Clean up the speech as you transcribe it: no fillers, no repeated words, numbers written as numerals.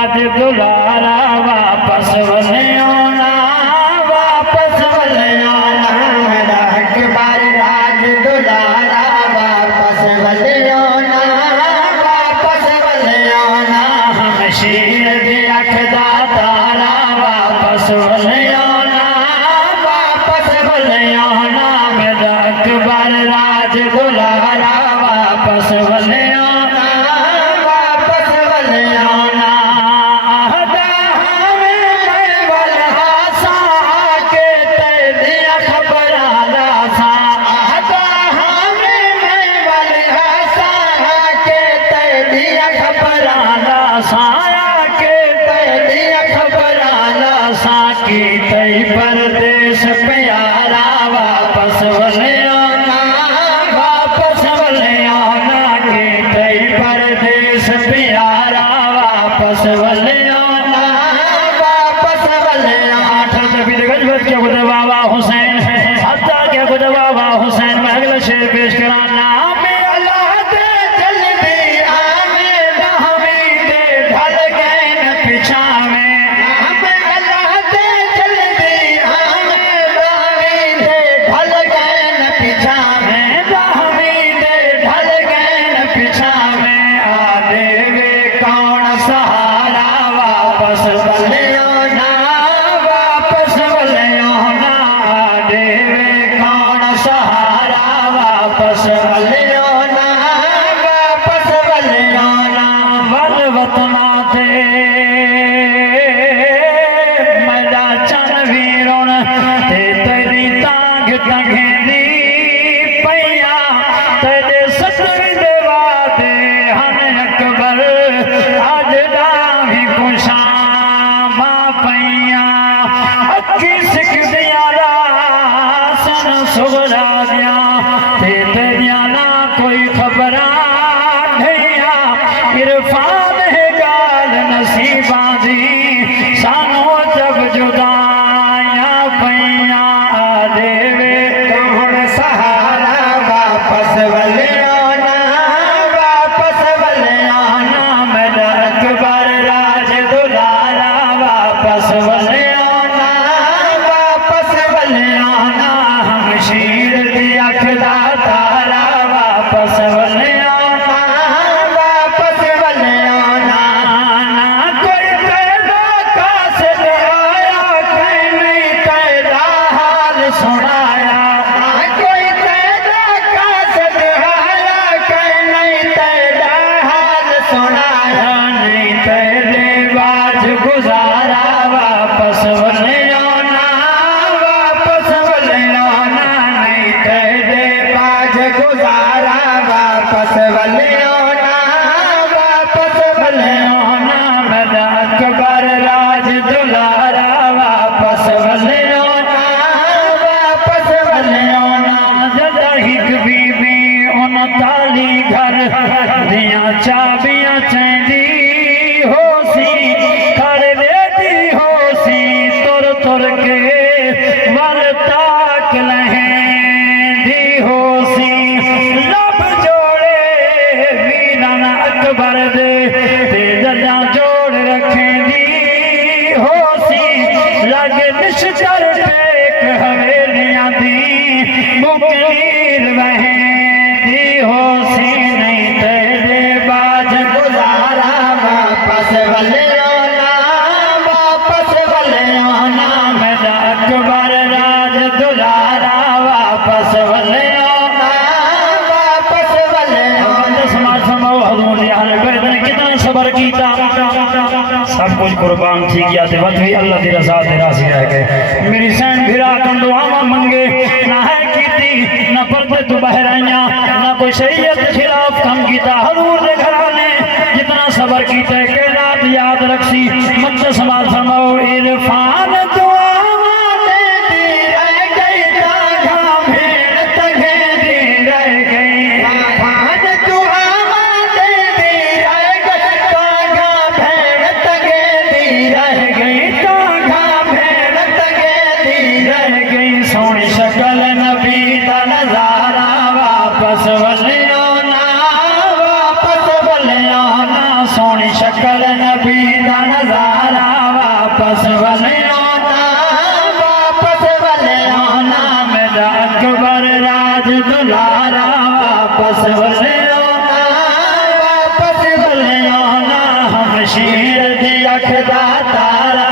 राज दुलारा वापस वलियोना वापस वलियोना मेरा अकबर राज दुलारा वापस वलियोना वापस वलियोना शमशीर दी अख दा तारा वापस वलियोना वापस वलियोना मेरा अकबर राज दुलारा वापस वलियोना वापस वलियोना आहदा हमें मैं वलहा सा के तेरिया खबराला सा आहदा हमें मैं वलहा सा के तेरिया खबराला सा के तेरिया खबराला सा की तई परदेश प्यारा वापस वलियोना वापस वलियोना की तई परदेश प्यारा वापस वलियोना वापस वलियोना ठंड भी गजबत क्या खुद बाबा हुसैन हत्ता क्या खुद बाबा हुसैन मैं अगला शेर पेश कराना में अल्लाह दे जल्दी आवे दहवी दे ढल गए न पिछावे में अल्लाह दे जल्दी आवे दहवी दे ढल गए न पिछावे दहवी दे ढल गए न पिछावे आ देवे कौन सहारा वापस वलियोना वापस वलियोना आ देवे कौन सहारा वापस वलियोना वापस वलियोना वन वतना थे मेरा चन वीरों ते तेरी तांग टंगेंदी पैया तेरे सतवी देवा दे हन अकबर अज डावी कुशा मा पैया अखी सिख दिया सन सुगरा दिया ते तेरिया ना कोई खबरा ढैया इरफान है गाल नसीबा दी सानो जब जुदाया पैया देवे कौन सहारा वापस वलियोना वापस वलियोना मेरा अकबर राज दुलारा वापस वलियोना वापस वलियोना हमशीर दी अख दा तारा वापस वलियोना वापस वलियोना ना कोई तेरा कासिद आया कहीं नहीं तेरा हाल सुनाया ना कोई तेरा कासिद आया कहीं नहीं तेरा हाल सुनाया नहीं तेरे बाज गुजारा वापस वलियोना वापस वलियोना नहीं तेरे बाज गुजारा वापस वलियोना वापस वलियोना मेरा अकबर राज दुलारा वापस वलियोना वापस वलियोना जदा हिक बीबी उन ताली घर दिया चाबियां चैंदी होसी खड़ रेती होसी तुर तुर के वर ताक लहेंदी होसी लब जोड़े वीरन अकबर दे ते जदा जोड़ रखेंदी होसी लगे निश्चर टेक हवेलियां दी मुकलीर वहेंदी होसी नहीं तेरे बाज गुजारा वापस वलियोना वापस वलियोना मेरा अकबर राज दुलारा वापस वलियोना वापस वलियोना समाज समो हजूर यार बेदन कितना सबर कीता सब कुछ कुर्बान थी गया ते वत भी अल्लाह दी रजा ते राजी रह गए मेरी सैन भिरा कन दुआवा मंगे ना है कीती ना पर्दे तू बहराइया ना कोई शरीयत खिलाफ कम कीता हजूर दे घराने जितना सबर कीता के रात याद रखसी मत समाज समो इरफान दुआवा देती रह गई ताघा भेड़ तघे दी रह गई इरफान दुआवा देती रह गई ताघा भेड़ तघे दी रह गई ताघा भेड़ तघे दी रह गई सोनी शक्ल नबी दा नजारा वापस वलियोना वापस वलियोना सोनी शक्ल नबी दा वापस वले आना, वापस वले आना मेरा अकबर राज दुलारा, वापस वले आना, वापस वले आना हम शेर दी अखदा